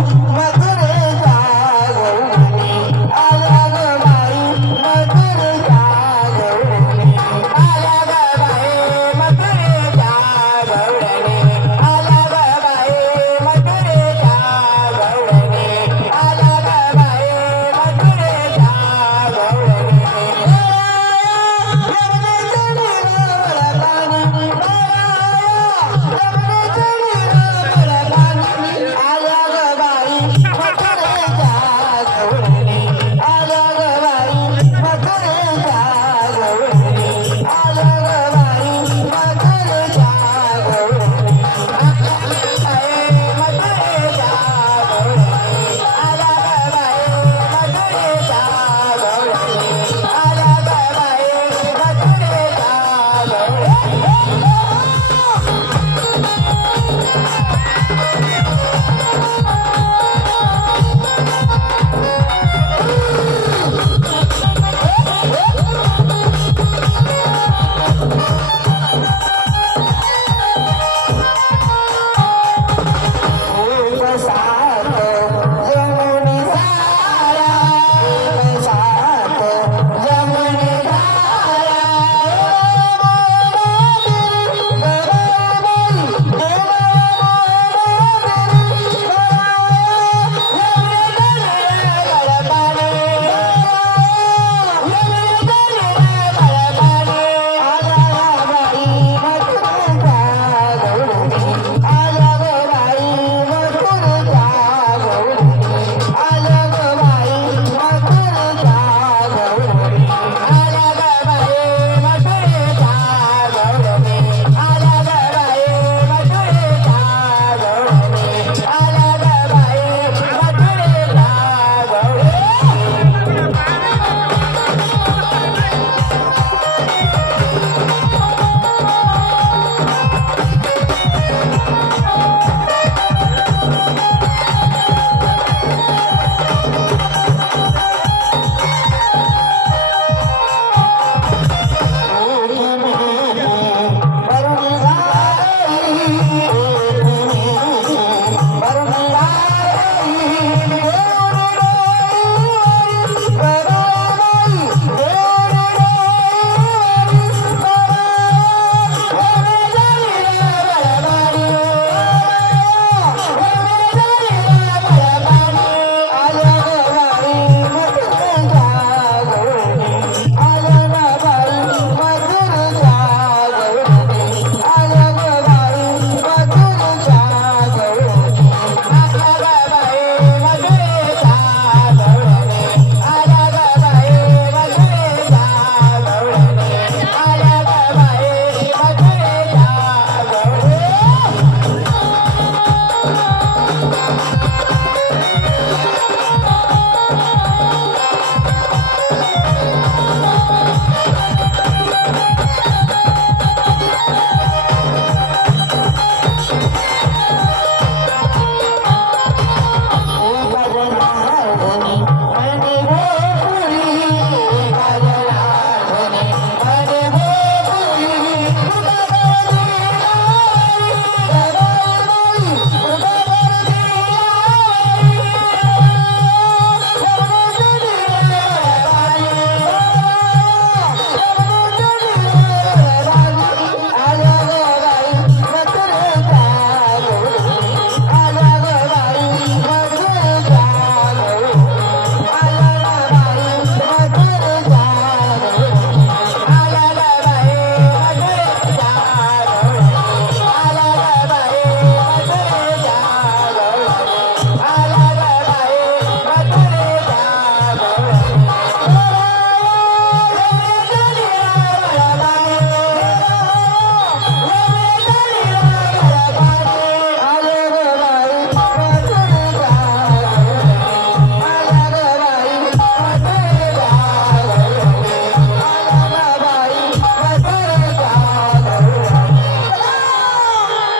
Matando. जाऊ आला बव मदन जागे आपण मदरे जागणे अदा बव मदर जागरी